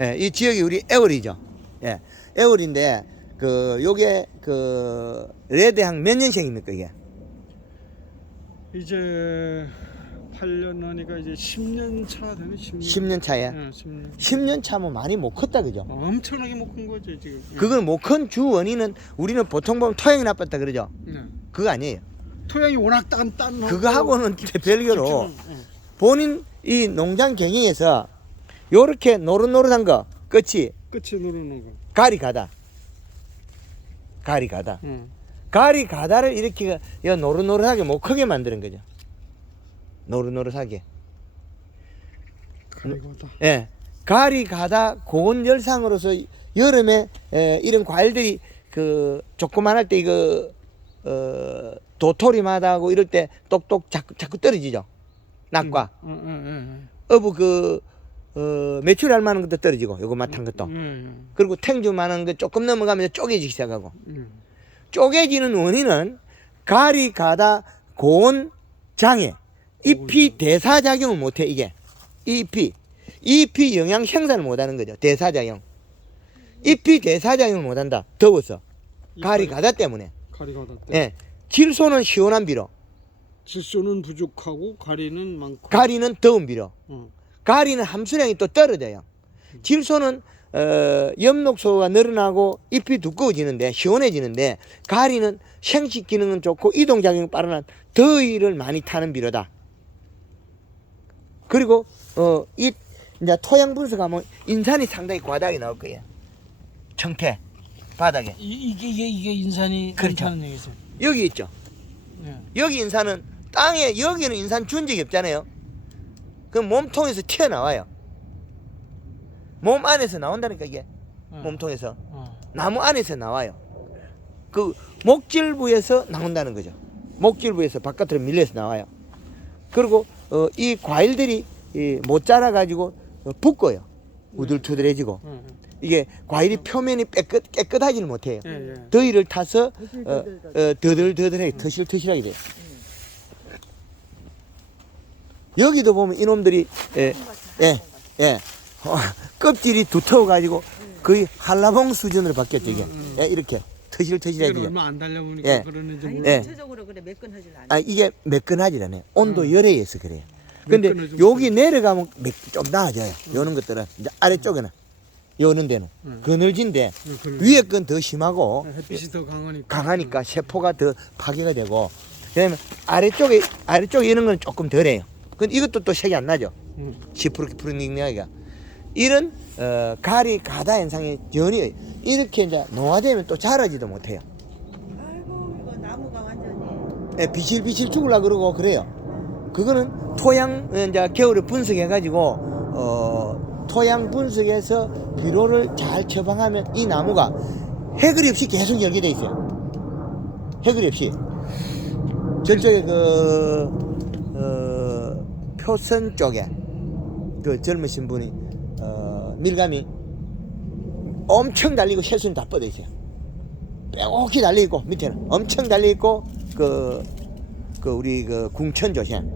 예, 이 지역이 우리 애월이죠. 예, 애월인데 요게 레드향 몇 년생입니까 이게? 이제 8년 하니까 이제 10년 차 되네. 10년 차에. 예, 10년. 10년 차면 많이 못 컸다 그죠? 엄청나게 못 큰 거죠 지금. 예. 그걸 못 큰 주 원인은 우리는 보통 보면 토양이 나빴다 그러죠? 예. 그거 아니에요. 토양이 워낙 딴. 그거하고는 별개로 본인 이 농장 경영에서 요렇게 노릇노릇한 거 끝이 끝이 누르는 거. 가리 가다. 가리 가다. 가리 가다를 이렇게 노릇노릇하게 못 크게 만드는 거죠. 노릇노릇하게. 가리고다. 예. 가리 가다 고온 열상으로서 여름에 이런 과일들이 조그만할 때 이거 도토리마다 하고 이럴 때 똑똑 자꾸 떨어지죠. 낙과. 어부 매출할 만한 것도 떨어지고 요거만한 것도. 그리고 탱주만한 거 조금 넘어가면 쪼개지기 시작하고. 쪼개지는 원인은 가리 가다 고온 장애. 잎이 대사작용을 못해 이게. 잎이 영양 생산을 못하는 거죠. 대사작용. 잎이 대사작용을 못한다. 더워서. 가리 가다 때문에. 가리가다 때. 예. 질소는 시원한 비로. 질소는 부족하고 가리는 많고. 가리는 더운 비로. 어. 가리는 함수량이 또 떨어져요. 질소는 엽록소가 늘어나고 잎이 두꺼워지는데 시원해지는데 가리는 생식 기능은 좋고 이동작용이 빠른 더위를 많이 타는 비료다. 그리고 이제 토양 분석하면 인산이 상당히 과다하게 나올 거예요. 청태 바닥에 이게 인산이 그렇죠. 많다는 얘기죠. 여기 있죠. 예. 여기 인산은 땅에 여기는 인산 준 적이 없잖아요. 그 몸통에서 튀어나와요. 몸 안에서 나온다니까 이게. 몸통에서 나무 안에서 나와요. 그 목질부에서 나온다는 거죠. 목질부에서 바깥으로 밀려서 나와요. 그리고 이 과일들이 못 자라 가지고 붓고요. 우들투들해지고 이게 과일이 표면이 깨끗하지는 못해요. 더위를 타서 더들더들하게 터실터실하게 돼요. 여기도 보면 이놈들이 껍질이 두터워 가지고 거의 한라봉 수준으로 바뀌었죠 이게. 이렇게 터실터실해지게. 얼마 안 달려보니까 그러는지 아니 모르겠어요. 전체적으로 그래 매끈하질 않아. 아 이게 매끈하지 않아요. 온도 열에 의해서 그래요. 근데 여기 내려가면 좀 나아져요. 요런 것들은 이제 아래쪽에는 요는 데는 그늘진데 위에 건 더 심하고 햇빛이 더 강하니까 세포가 더 파괴가 되고 그다음에 아래쪽에 이런 건 조금 덜해요. 근데 이것도 또 색이 안 나죠. 시프르키 푸르닝니아가 이런 가리 가다 현상이 전혀 이렇게 이제 노화되면 또 자라지도 못해요. 아이고 이거 나무가 완전히. 비실비실 죽으려 그러고 그래요. 그거는 토양 이제 겨울에 분석해 가지고 토양 분석해서 비료를 잘 처방하면 이 나무가 해결이 없이 계속 열게 돼 있어요. 해결이 없이 저쪽에 표선 쪽에 젊으신 분이 밀감이 엄청 달리고 새순이 다 뻗어 있어요. 빼곡히 달려 있고 밑에는 엄청 달려 있고 우리 궁천 조심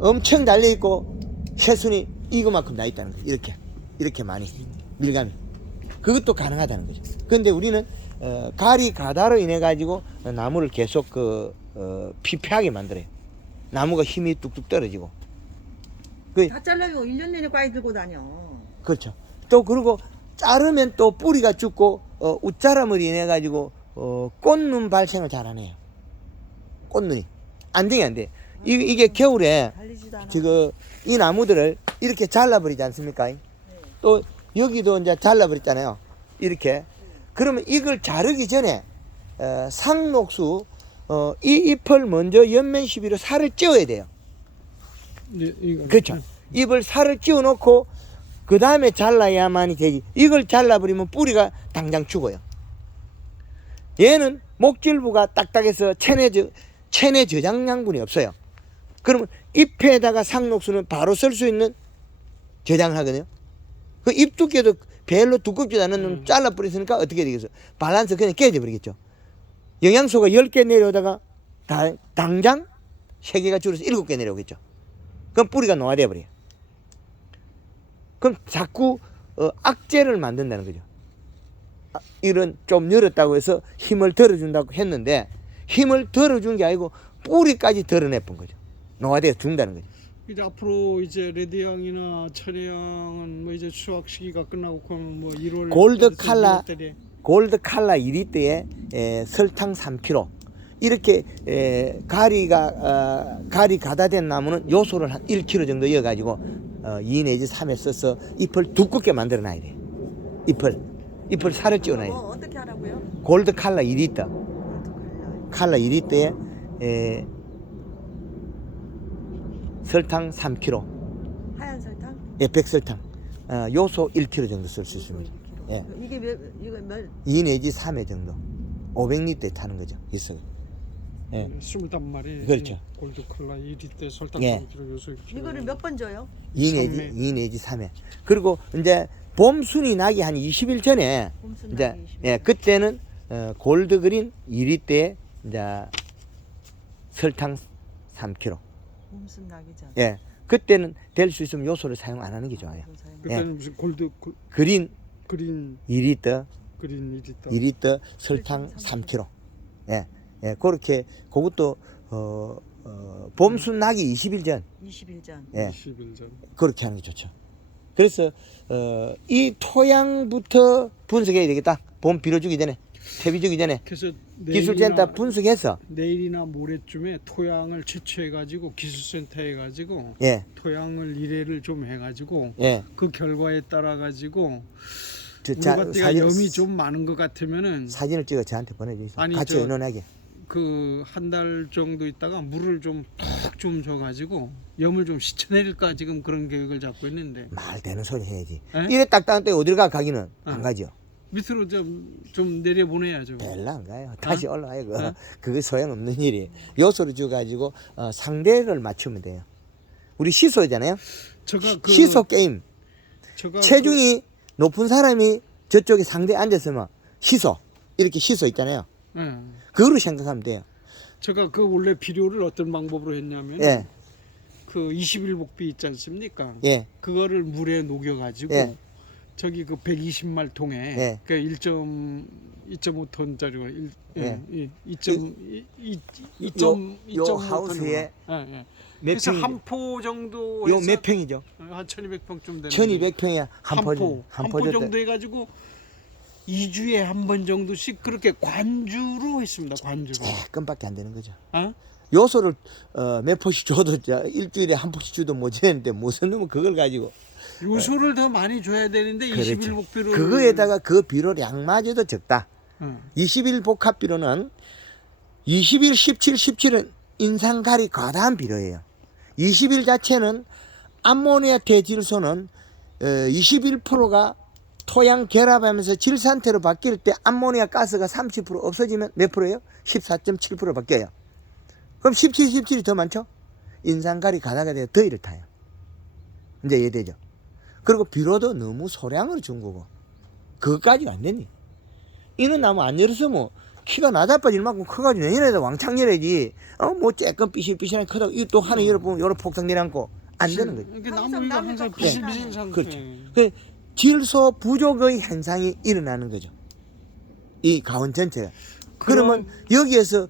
엄청 달려 있고 새순이 이거만큼 나 있다는 거예요. 이렇게 많이 밀감이 그것도 가능하다는 거죠. 그런데 우리는 가리 가다로 인해 가지고 나무를 계속 피폐하게 만들어요. 나무가 힘이 뚝뚝 떨어지고 다 잘라요. 1년 내내 과일 들고 다녀. 그렇죠. 또 그리고 자르면 또 뿌리가 죽고 웃자람을 인해 가지고 꽃눈 발생을 잘 안 해요. 꽃눈이 안정이 안 돼. 이게 겨울에 달리지도 않아. 지금 이 나무들을 이렇게 잘라버리지 않습니까? 또 여기도 이제 잘라버렸잖아요. 이렇게. 그러면 이걸 자르기 전에 상록수 이 잎을 먼저 연면 시비로 살을 찧어야 돼요. 그렇죠. 잎을 살을 찧어 놓고 그 다음에 잘라야만이 되지. 이걸 잘라버리면 뿌리가 당장 죽어요. 얘는 목질부가 딱딱해서 체내 저장 양분이 없어요. 그러면 잎에다가 상록수는 바로 쓸 수 있는 저장을 하거든요. 그 잎 두께도 별로 두껍지 않은 놈 잘라버렸으니까 어떻게 되겠어요? 밸런스 그냥 깨져버리겠죠. 영양소가 10개 내려오다가 당장 3개가 줄어서 7개 내려오겠죠. 그럼 뿌리가 노화되어 버려요. 그럼 자꾸 악재를 만든다는 거죠. 이런 좀 열었다고 해서 힘을 덜어준다고 했는데 힘을 덜어준 게 아니고 뿌리까지 덜어내본 거죠. 노화되어 준다는 거죠. 이제 앞으로 이제 레드향이나 천혜향은 뭐 이제 수확 시기가 끝나고 그러면 뭐 1월 골드 칼라 1리터에 설탕 3kg 이렇게 가리 가다 된 나무는 요소를 한 1kg 정도 이어가지고 2 내지 3에 써서 잎을 두껍게 만들어 놔야 돼요. 잎을 살을 찌워 놔야 돼요. 어떻게 하라고요? 골드 칼라 2리터 칼라 2리터에 설탕 3kg 하얀 설탕? 백설탕 요소 1kg 정도 쓸 수 있습니다. 예. 이게 이거 몇 2 내지 3회 정도 500리터에 타는 거죠. 있어요. 예. 25마리 그렇죠. 골드 콜라 2리터 설탕 예. 3kg 요소 1kg. 이거를 몇 번 줘요? 2 내지 3회. 그리고 이제 봄순이 나기 한 20일 전에 봄순 이제 나기 20일. 예, 그때는 골드 그린 2리터에 이제 설탕 3kg. 봄순 나기 전. 예. 그때는 될 수 있으면 요소를 사용 안 하는 게 좋아요. 그때는 무슨 골드 그린 그린 2리터, 그린 2리터. 2리터 설탕 3kg. 예. 예. 그렇게 그것도 봄순 나기 20일 전 20일 전. 예. 20일 전. 그렇게 하는 게 좋죠. 그래서 이 토양부터 분석해야 되겠다. 봄 빌어주기 전에, 퇴비 주기 전에 그래서 기술센터 분석해서 내일이나 모레쯤에 토양을 채취해가지고 기술센터에 가지고 예, 토양을 일회를 좀 해가지고 예, 그 결과에 따라 가지고 저, 우리 자, 같이가 염이 좀 많은 것 같으면은 사진을 찍어 저한테 보내주세요. 아니, 같이 저- 의논하게. 그 한 달 정도 있다가 물을 좀 톡 좀 줘가지고 염을 좀 씻어내릴까 지금 그런 계획을 잡고 있는데 말 되는 소리 해야지. 에? 이래 딱딱한 때 어딜 가기는 안 가죠. 밑으로 좀 내려 보내야죠. 별로 안 가요. 다시 올라가요. 그거 소용없는 일이에요. 요소를 줘가지고 상대를 맞추면 돼요. 우리 시소잖아요. 제가 그 시소 게임. 제가 체중이 높은 사람이 저쪽에 상대에 앉았으면 시소. 이렇게 시소 있잖아요. 예. 그거로 생각하면 돼요. 제가 그 원래 비료를 어떤 방법으로 했냐면 예, 그 21복비 있지 않습니까? 예, 그거를 물에 녹여가지고 예. 저기 그 120말 통에 예. 그 1.2.5톤짜리가 예. 2.5톤 하우스에 몇 몇 그래서 평? 한 포 정도 요 해서 몇 평이죠? 한 1200평 좀 되는 1200평에 한 포 정도 해가지고 2주에 한 번 정도씩 그렇게 관주로 했습니다. 관주로. 조금밖에 안 되는 거죠. 어? 요소를 몇 포씩 줘도 일주일에 한 포씩 줘도 모자는데 무슨 놈은 그걸 가지고 요소를 더 많이 줘야 되는데 그렇죠. 21복비를 그거에다가 그 비료량마저도 적다. 20일 복합 비료는 20일, 17, 17은 인산가리 과다한 비료예요. 20일 자체는 암모니아 대질소는 21%가 토양 결합하면서 질 상태로 바뀔 때 암모니아 가스가 30% 없어지면 몇 프로예요? 14.7% 바뀌어요. 그럼 17, 17이 더 많죠? 인산가리 가다가 돼서 더 이를 타요. 이제 이해되죠? 그리고 비료도 너무 소량으로 준 거고 그것까지가 안 되니. 이는 나무 안 열어서 뭐 키가 낮아빠질 만큼 커가지고 내년에도 왕창 열어야지. 뭐 쬐끔 삐실삐실하게 크다고 이또 하나 열어보면 여러 폭삭 내려앉고 안 되는 거죠. 이게 나무가 항상 비실비실 상태. 그렇죠. 그 질소 부족의 현상이 일어나는 거죠. 이 가온 전체가. 그러면 여기에서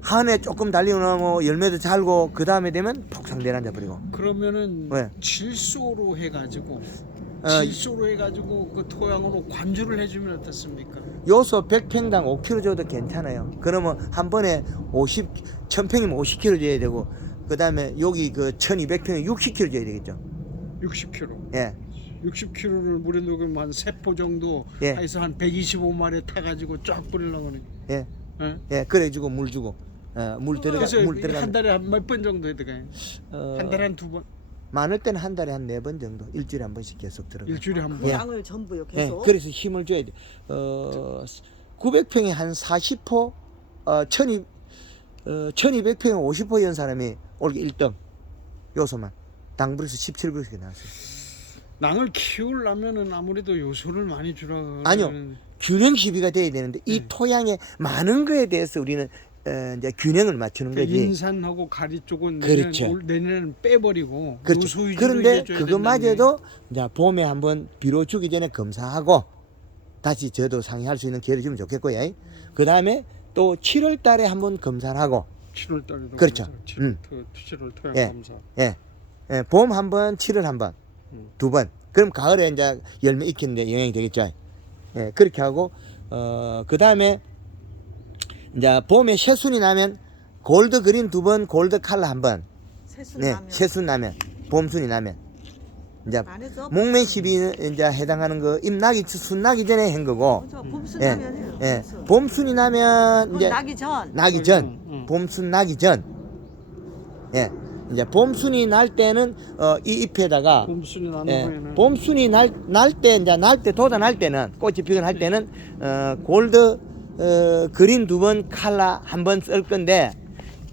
한 해 조금 달리고 뭐 열매도 잘고 그 다음에 되면 폭삭 내려앉아 버리고. 그러면은 왜? 질소로 해가지고 어, 질소로 해가지고 그 토양으로 관주를 해주면 어떻습니까? 요소 100평당 5kg 줘도 괜찮아요. 그러면 한 번에 1000평이면 50kg 줘야 되고 그 다음에 여기 그 1200평에 60kg 줘야 되겠죠. 60kg. 예. 60kg를 물에 녹으면 한 3포 정도 예. 해서 한 125마리 타가지고 쫙 뿌리려고 하네. 예. 예? 예. 그래 주고 물 주고. 물 그래서 들어가. 한 달에 한 몇 번 정도 해야 돼요? 한 달에 한 2번? 많을 때는 한 달에 한 4번 정도, 일주일에 한 번씩 계속 들어가. 일주일에 한 그 번? 예. 양을 전부요 예. 계속. 그래서 힘을 줘야 돼. 900평에 한 40포, 1200평에 50포 연 사람이 올해 1등. 요소만. 당불에서 17불씩 나왔어요. 낭을 키우려면은 아무래도 요소를 많이 주라. 아니요. 균형 시비가 돼야 되는데 이 토양에 많은 거에 대해서 우리는 이제 균형을 맞추는 거지. 인산하고 가리 쪽은 그렇죠. 내년에는 빼버리고 그렇죠. 요소 위주로 그런데 해줘야 그것마저도 이제 봄에 한번 비료 주기 전에 검사하고 다시 저도 상의할 수 있는 기회를 주면 좋겠고요. 그 다음에 또 7월 달에 한번 검사를 하고 7월 달에도 그렇죠. 7월 토양 예. 검사. 예. 예, 봄 한 번, 7월 한 번, 두 번. 그럼 가을에 이제 열매 익히는데 영향이 되겠죠. 예, 그렇게 하고 그 다음에 이제 봄에 새순이 나면 골드 그린 두 번, 골드 칼라 한 번. 새순 네, 나면 새순 나면, 봄순이 나면 이제 안 해서 목매십이 이제 해당하는 거 잎나기 순 나기 전에 한 거고. 저 봄순 예, 나면 해요. 예, 봄순. 봄순이 나면 그건 이제 나기 전. 나기 전, 봄순 나기 전. 예, 이제 봄순이 날 때는 이 잎에다가 봄순이 나는 예, 후에는 봄순이 날 때 돋아날 때는 꽃이 피곤할 때는 골드 그린 두 번 칼라 한 번 쓸 건데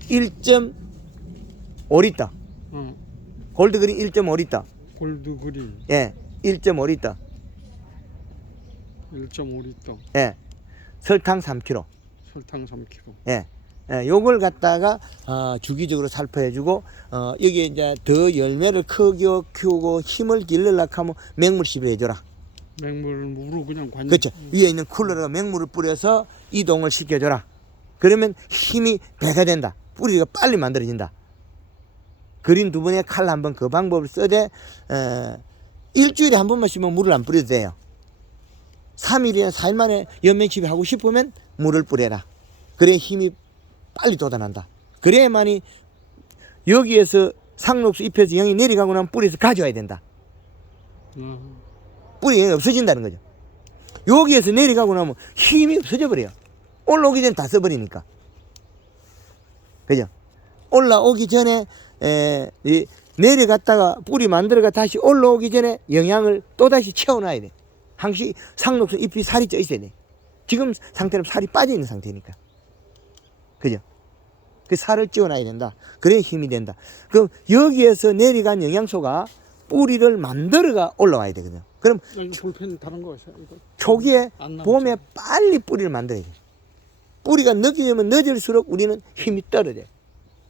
1.5리터 골드 그린 1.5리터 골드 그린 예 1.5리터 1.5리터, 예 설탕 3kg 설탕 3kg. 예, 요걸 갖다가 주기적으로 살포해주고 여기에 이제 더 열매를 크게 키우고 힘을 길러려고 하면 맹물 시비를 해줘라. 맹물로 그냥 그렇죠. 위에 있는 쿨러가 맹물을 뿌려서 이동을 시켜줘라. 그러면 힘이 배가 된다. 뿌리가 빨리 만들어진다. 그린 두 번에 칼 한 번 그 방법을 써대 일주일에 한 번만 씹으면 물을 안 뿌려도 돼요. 3일이나 4일 만에 연면치비 하고 싶으면 물을 뿌려라. 그래 힘이 빨리 돋아난다. 그래야만이 여기에서 상록수 잎에서 영이 내려가고 나면 뿌리에서 가져와야 된다. 뿌리 영이 없어진다는 거죠. 여기에서 내려가고 나면 힘이 없어져 버려요. 올라오기 전에 다 써버리니까. 그죠? 올라오기 전에 내려갔다가 뿌리 만들어가 다시 올라오기 전에 영양을 또다시 채워놔야 돼. 항시 상록수 잎이 살이 쪄 있어야 돼. 지금 상태는 살이 빠져 있는 상태니까. 그죠? 그 살을 찌워놔야 된다. 그래야 힘이 된다. 그럼 여기에서 내려간 영양소가 뿌리를 만들어가 올라와야 되거든요. 그럼 볼펜 다른 거 이거 초기에 안 나오죠. 봄에 빨리 뿌리를 만들어야 돼. 뿌리가 늦으면 늦을수록 우리는 힘이 떨어져요.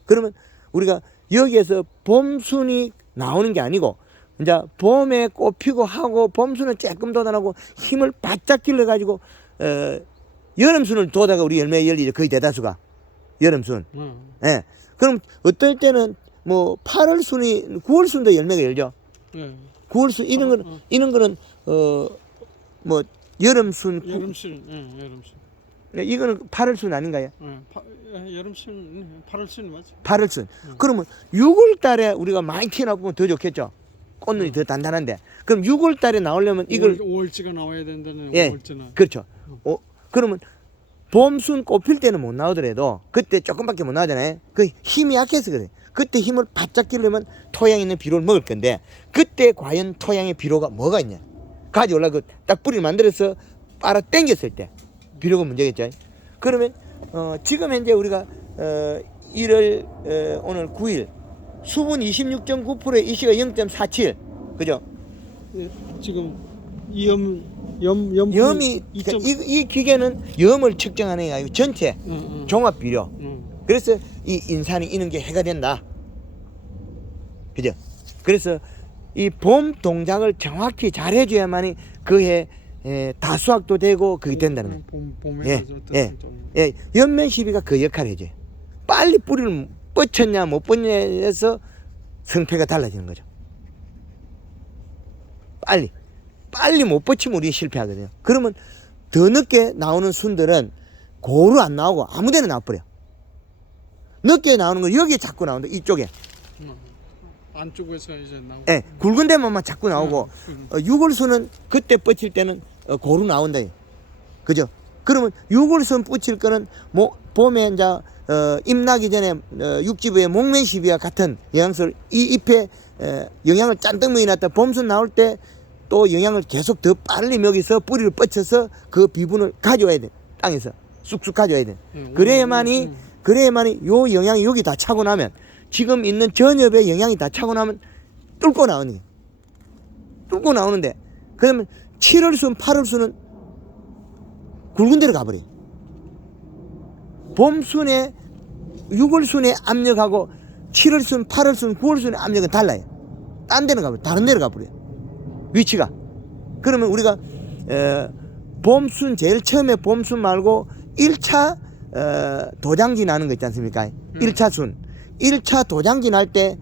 그러면 우리가 여기에서 봄순이 나오는 게 아니고 이제 봄에 꽃 피고 하고 봄순은 조금 돋아나고 힘을 바짝 길러가지고 여름순을 돋아가 우리 열매 열리죠. 거의 대다수가 여름순. 예. 그럼 어떨 때는 뭐 8월순이 9월순도 열매가 열죠. 9월순 이런 거는 뭐 여름순 여름순, 여름순. 이거는 8월순 아닌가요? 여름순, 8월순 맞죠? 8월순. 그러면 6월 달에 우리가 많이 튀어나오면 더 좋겠죠. 꽃눈이 더 단단한데. 그럼 6월 달에 나오려면 이걸 5월지가 나와야 된다는 예. 5월지는. 그렇죠. 그러면 봄순 꽃 필 때는 못 나오더라도 그때 조금밖에 못 나오잖아요. 그 힘이 약해서 그래. 그때 힘을 바짝 기르려면 토양에 있는 비료를 먹을 건데 그때 과연 토양의 비료가 뭐가 있냐? 가져올라 딱 뿌리를 만들어서 빨아 당겼을 때 비료가 문제겠죠. 그러면 지금 현재 우리가 1월 오늘 9일 수분 26.9%의 이 시가 0.47 그죠? 예, 지금 염이 염이 이 기계는 염을 측정하는 게 아니고 전체 종합 비료. 그래서 이 인산이 이런 게 해가 된다. 그죠? 그래서 이 봄 동작을 정확히 잘 해줘야만이 그해 다수확도 되고 그게 된다는 거예요. 봄에 연면 시비가 그 역할을 해줘요. 빨리 뿌리를 뻗쳤냐 못 뻗냐에서 성패가 달라지는 거죠. 빨리 못 뻗치면 우리 실패하거든요. 그러면 더 늦게 나오는 순들은 고루 안 나오고 아무데나 나와버려. 늦게 나오는 건 여기에 자꾸 나온다. 이쪽에. 안쪽에서 이제 나오고. 예, 굵은 데만 자꾸 나오고 6월순은 그때 뻗칠 때는 고루 나온다. 그죠? 그러면 6월순 뻗칠 거는 봄에 이제 잎 나기 전에 육지부의 목매시비와 같은 영양소를 이 잎에 영양을 잔뜩 먹이 놨다 봄순 나올 때 또 영양을 계속 더 빨리 먹여서 뿌리를 뻗쳐서 그 비분을 가져와야 돼. 땅에서 쑥쑥 가져와야 돼. 그래야만이 요 영양이 여기 다 차고 나면 지금 있는 전엽의 영양이 다 차고 나면 뚫고 나오는 거예요. 뚫고 나오는데 그러면 7월순 8월순은 굵은 데로 가버려요. 봄순에 6월순의 압력하고 7월순, 8월순, 9월순의 압력은 달라요. 딴 데는 가버려. 다른 데로 가버려요. 위치가. 그러면 우리가 봄순 제일 처음에 봄순 말고 1차 도장지 나는 거 있지 않습니까? 1차 순. 1차 도장지 날 때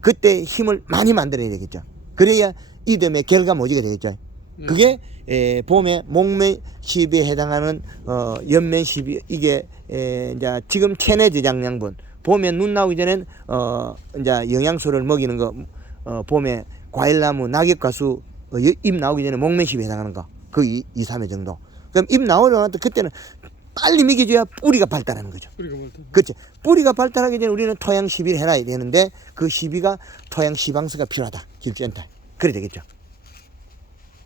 그때 힘을 많이 만들어야 되겠죠. 그래야 이듬해 결과모지가 되겠죠. 그게 봄에 목매 시비에 해당하는 연면 시비 이게 이제 지금 체내 저장량분 봄에 눈 나오기 전엔 이제 영양소를 먹이는 거 봄에 과일나무 낙엽가수 잎 나오기 전에 목매 시비에 해당하는 거 그 2, 3회 정도. 그럼 잎 나오려면 그때는 빨리 먹여줘야 뿌리가 발달하는 거죠. 그렇죠. 뿌리가 발달하기 전에 우리는 토양 시비를 해놔야 되는데 그 시비가 토양 시방수가 필요하다. 길지않다. 그래 되겠죠.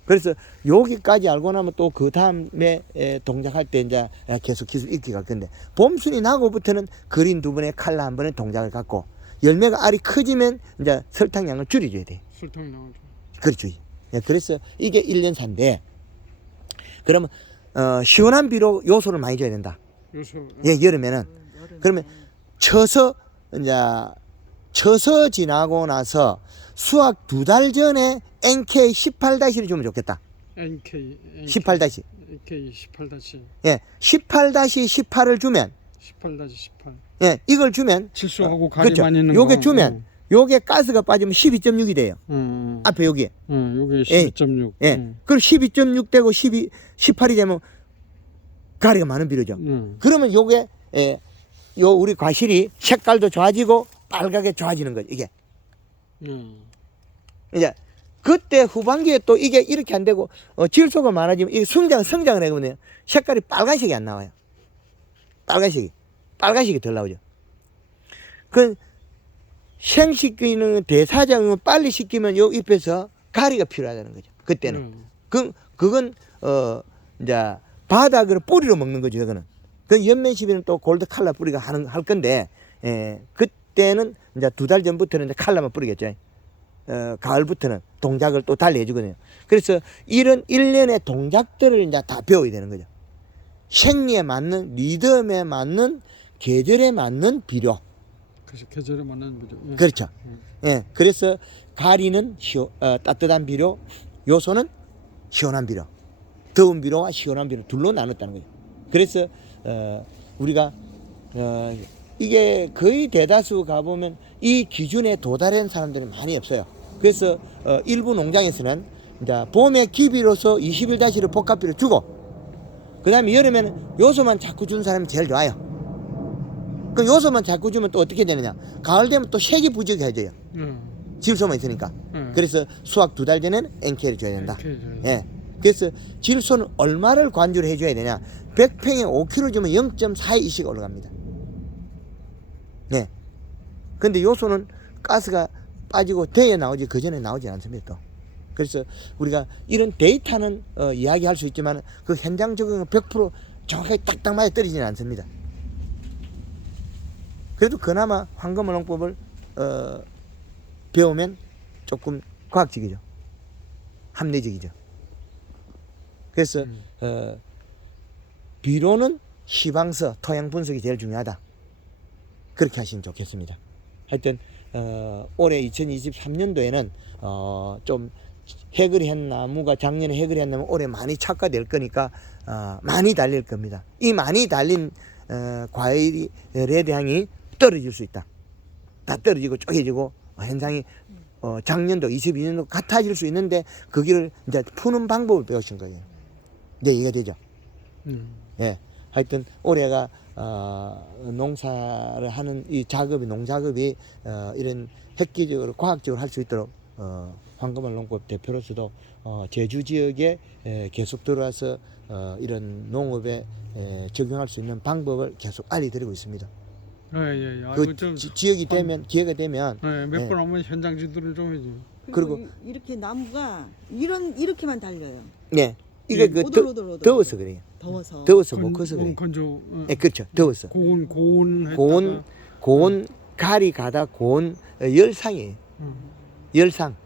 그래서 여기까지 알고 나면 또 그 다음에 동작할 때 이제 계속 기술 익히 갈 건데 봄순이 나고부터는 그린 두 번에 칼라 한 번에 동작을 갖고 열매가 알이 커지면 이제 설탕량을 줄여줘야 돼. 설탕량을. 그렇죠. 예, 그래서 이게 1년사인데 그러면 시원한 비로 요소를 많이 줘야 된다. 요소. 예, 여름에는. 그러면 쳐서 지나고 나서 수확 2달 전에 NK 18-를 주면 좋겠다. NK 18-. NK 18-. 예, 18-18을 주면 18-18. 예, 이걸 주면 질소하고 가리 그렇죠. 많이 있는 요게 거. 주면 요게 가스가 빠지면 12.6이 돼요. 앞에 여기. 요게 12.6. 예. 그럼 12.6 되고 18이 되면 가리가 많은 비료죠. 그러면 요게 요 우리 과실이 색깔도 좋아지고 빨갛게 좋아지는 거죠. 이게. 이제 그때 후반기에 또 이게 이렇게 안 되고 질소가 많아지면 이게 성장을 해보면 색깔이 빨간색이 안 나와요. 빨간색이 덜 나오죠. 그 생시키는 대사장을 빨리 시키면 요 잎에서 가리가 필요하다는 거죠. 그때는. 그건 이제 바닥으로 뿌리로 먹는 거죠. 이거는. 그 연면시비는 또 골드 칼라 뿌리가 할 건데 그때는 이제 2달 전부터는 이제 칼라만 뿌리겠죠. 가을부터는 동작을 또 달리 해주거든요. 그래서 이런 일련의 동작들을 이제 다 배워야 되는 거죠. 생리에 맞는, 리듬에 맞는, 계절에 맞는 비료. 그래서 계절에 맞는 비료. 예. 그렇죠. 예. 그래서 가리는 따뜻한 비료, 요소는 시원한 비료. 더운 비료와 시원한 비료 둘로 나눴다는 거죠. 그래서 우리가 이게 거의 대다수 가보면 이 기준에 도달한 사람들이 많이 없어요. 그래서 일부 농장에서는 이제 봄에 기비로서 21-를 복합비로 주고 그 다음에 여름에는 요소만 자꾸 준 사람이 제일 좋아요. 그 요소만 자꾸 주면 또 어떻게 되느냐, 가을 되면 또 색이 부족해져요. 질소만 있으니까. 그래서 수확 2달 전에는 NK를 줘야 된다. 예. 그래서 질소는 얼마를 관주를 해줘야 되냐, 100평에 5kg 주면 0.42씩 올라갑니다. 네. 근데 요소는 가스가 빠지고 대에 나오지 그 전에 나오지 않습니다. 또. 그래서 우리가 이런 데이터는 이야기할 수 있지만 그 현장 적용은 100% 정확하게 딱딱 맞아 떨어지지는 않습니다. 그래도 그나마 황금어농법을 배우면 조금 과학적이죠. 합리적이죠. 그래서 비료는 시방서, 토양 분석이 제일 중요하다. 그렇게 하시면 좋겠습니다. 하여튼 올해 2023년도에는 좀 해그리 한 나무가 작년에 해그리 한 나무 올해 많이 착화될 거니까 많이 달릴 겁니다. 이 많이 달린 과일의 대량이 떨어질 수 있다. 다 떨어지고 쪼개지고 현상이 작년도 22년도 같아질 수 있는데 그 길을 이제 푸는 방법을 배우신 거예요. 네, 이해가 되죠? 예. 하여튼 올해가 농사를 하는 이 작업이, 농작업이 이런 획기적으로 과학적으로 할 수 있도록 황금알 농법 대표로서도 제주 지역에 계속 들어와서 이런 농업에 적용할 수 있는 방법을 계속 알려드리고 있습니다. 예. 그 지역이 되면, 기회가 되면 몇 번 오면 현장 지도를 좀 해줘. 그리고 이렇게 나무가 이렇게만 달려요. 네. 이게 그 오돌오돌. 더워서 그래요. 더워서 못 커서 그래요. 건조. 예, 그렇죠. 더워서. 고온 가리 가다 고온 열상이에요. 열상.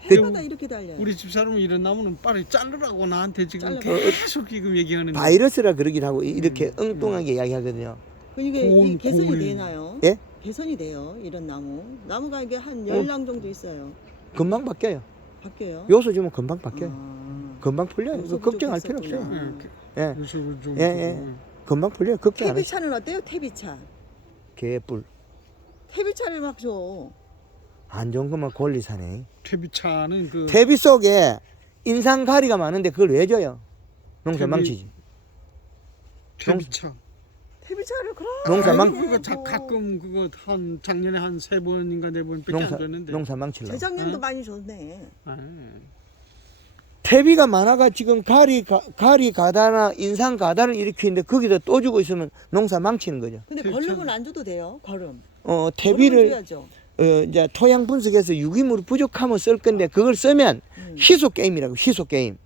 해마다 이렇게 달려요. 우리 집사람은 이런 나무는 빨리 자르라고 나한테 지금 잘라. 계속 지금 얘기하는데. 바이러스라 그러긴 하고 이렇게 엉뚱하게 이야기하거든요. 그 이게 고운, 이 개선이 고운. 되나요? 예? 개선이 돼요. 이런 나무. 나무가 이게 한 10랑 정도 있어요. 금방 바뀌어요. 바뀌어요. 요소 주면 금방 바뀌어요. 아. 금방 풀려요. 요소 그거 걱정할 필요 없어요. 부족했었구나. 예, 예, 요소를 좀 예, 예. 금방 풀려요. 걱정 안 하세요. 태비차는 어때요? 태비차. 개뿔. 태비차를 막 줘. 안 좋은 것만 권리 사네. 퇴비차는 그 퇴비 속에 인상가리가 많은데 그걸 왜 줘요? 농사 퇴비- 망치지. 퇴비차. 태비차를 그럼. 농사 망- 그거 가끔 그거 한 작년에 한 3번인가 4번밖에 안 줬는데. 농사 망치려고. 재작년도 응? 많이 줬네. 아, 퇴비가 많아가 지금 가리 가다나 인상 가다를 일으키는데 거기다 또 주고 있으면 농사 망치는 거죠. 근데 태비차. 걸름은 안 줘도 돼요. 걸음. 퇴비를 걸음은 줘야죠. 이제 토양 분석해서 유기물 부족하면 쓸 건데 그걸 쓰면 희소 게임이라고 희소 게임.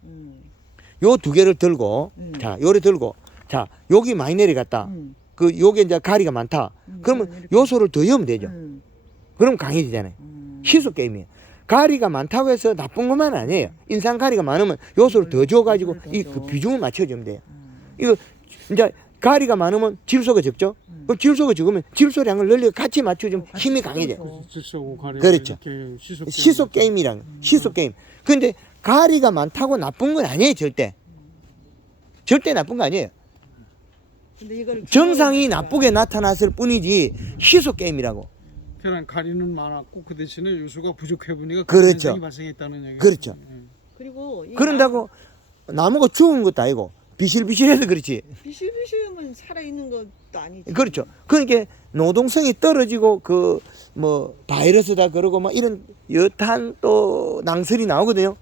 요 두 개를 들고 자 요래 들고 자 여기 많이 내려갔다. 그 요게 이제 가리가 많다. 그러면 이렇게. 요소를 더 넣으면 되죠. 그럼 강해지잖아요. 희소 게임이에요. 가리가 많다고 해서 나쁜 것만 아니에요. 인상 가리가 많으면 요소를 더 줘가지고 이 그 비중을 맞춰주면 돼요. 이거 이제 가리가 많으면 질소가 적죠. 그럼 질소가 적으면 질소량을 늘려 같이 맞춰주면 힘이 강해져요. 질소고 가리. 그렇죠. 이렇게 시속 시소 게임이랑 시소 게임. 근데 가리가 많다고 나쁜 건 아니에요, 절대. 절대 나쁜 거 아니에요. 근데 이걸 정상이 나쁘게 나타났을 뿐이지 시소 게임이라고. 그냥 가리는 많았고 그 대신에 요소가 부족해 보니까 그렇죠. 현상이 발생했다는 얘기. 그렇죠. 그리고 이 그런다고 나무가 죽은 것도 아니고 비실비실해서 그렇지. 비실비실하면 살아있는 것도 아니지. 그렇죠. 그러니까 노동성이 떨어지고 그 뭐 바이러스다 그러고 막 이런 여탄 또 낭설이 나오거든요.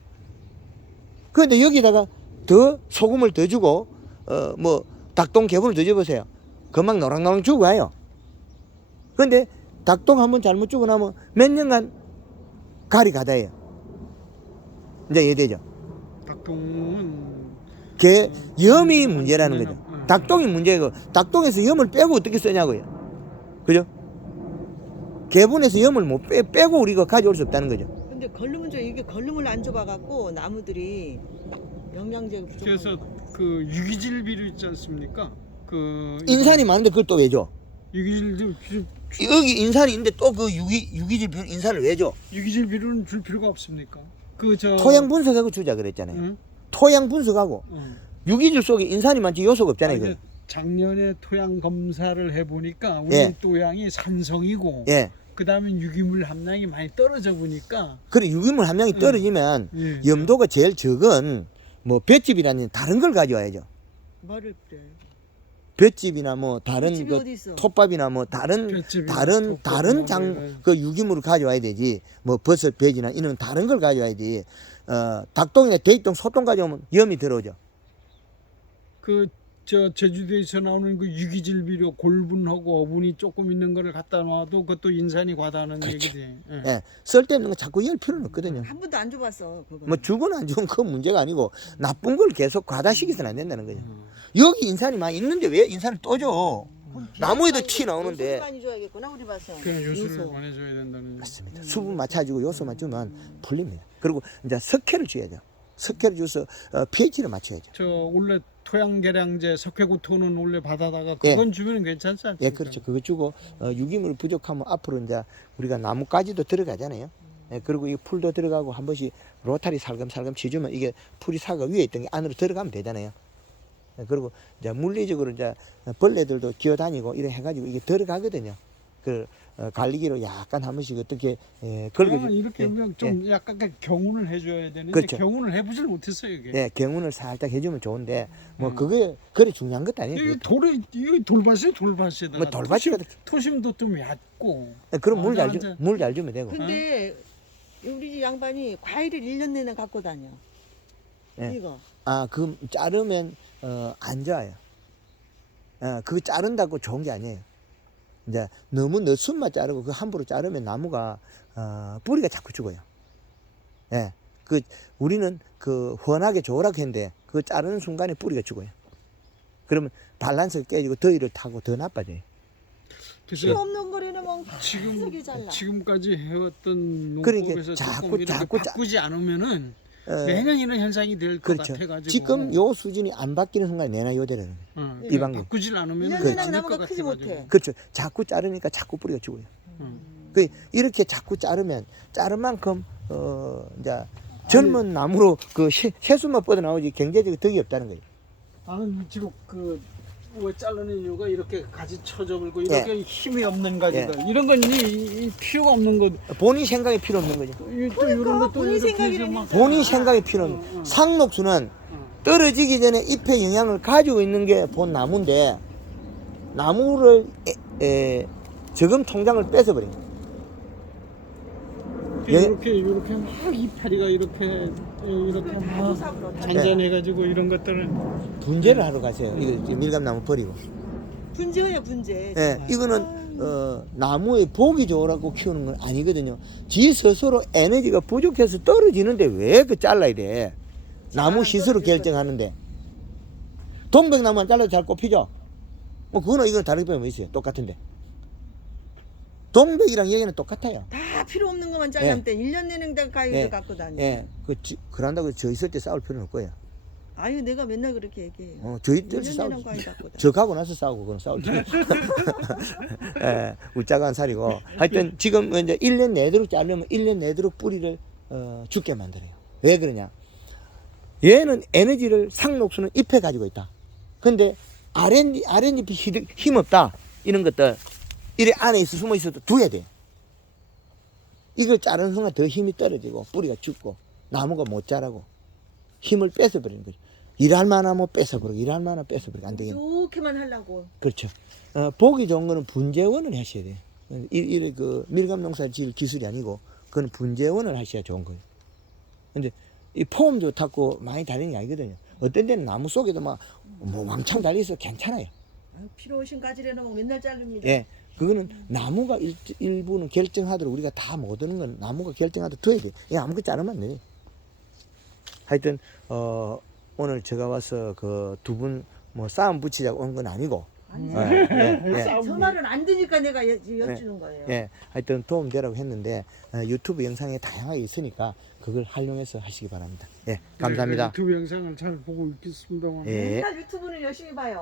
그런데 여기다가 더 소금을 더 주고 뭐 닭똥 개분을 더 줘보세요. 금방 노랑노랑 주고 가요. 그런데 닭똥 한번 잘못 주고 나면 몇 년간 가리 가다예요. 이제 이해되죠? 닭똥은 개 염이 문제라는 거죠. 응. 닭똥이 문제고 닭똥에서 염을 빼고 어떻게 쓰냐고요. 그죠? 개분에서 염을 못 빼고 우리가 가져올 수 없다는 거죠. 근데 걸름은 이게 걸름을 안 줘봐갖고 나무들이 영양제 부족. 그래서 그 유기질 비료 있지 않습니까? 그 인산이 많은데 그걸 또 왜 줘? 유기질 여기 인산이 있는데 또 그 유기질 비료 인산을 왜 줘? 유기질 비료는 줄 필요가 없습니까? 그 저 토양 분석하고 주자 그랬잖아요. 응? 토양 분석하고 응. 유기질 속에 인산이 많지 요소가 없잖아요. 아니, 그거. 작년에 토양 검사를 해보니까 우리 예. 토양이 산성이고 예. 그 다음에 유기물 함량이 많이 떨어져 보니까 그래 유기물 함량이 떨어지면 예. 염도가 제일 적은 뭐 볏짚이라는 다른 걸 가져와야죠. 뭐를 그래? 볏짚이나 뭐 다른 볏짚이 그 어디 있어? 톱밥이나 뭐 다른 볏짚이나 다른 톱밥, 다른 뭐 장 이런. 그 유기물을 가져와야 되지. 뭐 버섯 배지나 이런 다른 걸 가져와야지. 닭똥이나 돼지똥 소똥 가져오면 염이 들어오죠. 그 저 제주도에서 나오는 그 유기질 비료 골분하고 어분이 조금 있는 거를 갖다 놔도 그것도 인산이 과다는 그렇죠. 얘기지. 예. 예. 쓸데없는 거 자꾸 열 필요는 없거든요. 한 번도 안 줘봤어. 그거. 뭐 주건 안 주건 그건 문제가 아니고 나쁜 걸 계속 과다시키서는 안 된다는 거죠. 여기 인산이 많이 있는데 왜 인산을 또 줘? 나무에도 티 나오는데. 요소를 많이 줘야겠구나 우리 봐서. 그냥 요소를 요소. 많이 줘야 된다는 얘기. 맞습니다. 수분 맞춰주고 요소만 주면 풀립니다. 그리고 이제 석회를 줘야죠. 석회를 줘서 pH를 맞춰야죠. 저 원래 토양 개량제 석회구토는 원래 받아다가 예. 그건 주면 괜찮지 않습니까? 예, 그렇죠. 그거 주고 유기물 부족하면 앞으로 이제 우리가 나무까지도 들어가잖아요. 예, 그리고 이 풀도 들어가고 한 번씩 로타리 살금살금 치주면 이게 풀이 사가 위에 있던 게 안으로 들어가면 되잖아요. 예, 그리고 이제 물리적으로 이제 벌레들도 기어다니고 이래 해가지고 이게 들어가거든요. 그 갈리기로 약간 한 번씩 어떻게 그러면 걸고 이렇게 하면 좀 약간 경운을 해줘야 되는데 그렇죠. 경운을 해보질 못했어요 이게. 예, 경운을 살짝 해주면 좋은데 뭐 그게 그리 중요한 것도 아니에요. 이게 그것도. 이거 돌밭이 돌밭이다. 뭐 돌밭이가 토심도 좀 얕고. 예, 그럼 물 잘 맞아. 물 잘 주면 되고. 근데 우리 집 양반이 과일을 1년 내내 갖고 다녀. 예. 이거. 아, 그 자르면 안 좋아요. 그거 자른다고 좋은 게 아니에요. 이제 너무 늦순만 자르고 그 함부로 자르면 나무가 뿌리가 자꾸 죽어요. 예, 그 우리는 그 훤하게 좋으라고 했는데 그 자르는 순간에 뿌리가 죽어요. 그러면 밸런스가 깨지고 더위를 타고 더 나빠져요. 피 없는 거리는 구멍 계속 잘라. 지금까지 해왔던 그러니까 농법에서 자꾸- 조금 이렇게 자꾸 바꾸지 않으면은 어, 매년 이런 현상이 될 것 그렇죠. 같아가지고 지금 요 수준이 안 바뀌는 순간 내나 요대라는 거예요. 어, 이 방법. 바꾸질 않으면 일 안 년에 될 나무가 것 크지 같아가지고. 못해. 그렇죠. 자꾸 자르니까 자꾸 뿌리가 죽어요. 음. 그 이렇게 자꾸 자른 만큼 이제 젊은 나무로 그 새수만 뻗어 나오지 경제적인 덕이 없다는 거예요. 나는 지금 왜 자르는 이유가 이렇게 가지 쳐져버리고 예. 이렇게 힘이 없는 가지들 이런 건 이 필요가 없는 것. 본인 생각이 필요 없는 거죠. 또 이런 것도 본인 이렇게 생각이라니까. 막 본인 생각이 필요 없는. 상록수는 떨어지기 전에 잎의 영향을 가지고 있는 게 본 나무인데 나무를 저금 통장을 뺏어버린 거예요. 이렇게 막 이파리가 이렇게 막 잔잔해가지고 이런 것들은 분재를 하러 가세요. 이거 지금 밀감나무 버리고. 분재야 분재. 예, 이거는 나무의 복이 좋으라고 키우는 건 아니거든요. 지 스스로 에너지가 부족해서 떨어지는데 왜 그 잘라야 돼? 나무 시스로 결정하는데. 동백나무만 잘라도 잘 꼽히죠? 뭐 그거는 이거는 다르게 보면 뭐 있어요? 똑같은데. 동백이랑 여기는 똑같아요. 다 필요 없는 것만 잘라면 돼. 1년 내는 가위도 예. 갖고 다니. 예, 그런다고 저 있을 때 싸울 필요는 없고요. 아유 내가 맨날 그렇게 얘기해요. 저희 1년 때서 싸울 내는 가위 갖고 다니. 저 가고 나서 싸우고 그건 싸울 필요 예, 웃자고 한 살이고 하여튼 지금 이제 1년 내도록 자르면 1년 내도록 뿌리를 죽게 만들어요. 왜 그러냐? 얘는 에너지를 상록수는 잎에 가지고 있다. 근데 아랫잎이 힘없다. 이런 것들 이래 안에 있어 숨어 있어도 두야 돼. 이걸 자르는 순간 더 힘이 떨어지고 뿌리가 죽고 나무가 못 자라고 힘을 뺏어버리는 거죠. 일할 만하면 뺏어버리고 일할 만하면 뺏어버리고 안 되겠네. 이렇게만 하려고. 그렇죠. 보기 좋은 거는 분재원을 하셔야 돼요. 이래 그 밀감 농사 지을 기술이 아니고 그건 분재원을 하셔야 좋은 거예요. 근데 이 폼 좋다고 많이 달리는 게 아니거든요. 어떤 데는 나무 속에도 막 뭐 왕창 달려있어 괜찮아요. 아유, 필요 없인 가지래는 뭐 맨날 자릅니다. 예. 그거는 나무가 일부는 결정하도록 우리가 다 못 하는 건 나무가 결정하도록 둬야 돼. 예, 아무것도 자르면 안 돼. 하여튼, 오늘 제가 와서 그 두 분 뭐 싸움 붙이자고 온 건 아니고. 아니, 싸움. 저 말은 안 되니까 내가 여쭈는 거예요. 예. 하여튼 도움되라고 했는데, 유튜브 영상에 다양하게 있으니까 그걸 활용해서 하시기 바랍니다. 예. 감사합니다. 유튜브 영상을 잘 보고 있겠습니다만. 예. 맨날 유튜브는 열심히 봐요.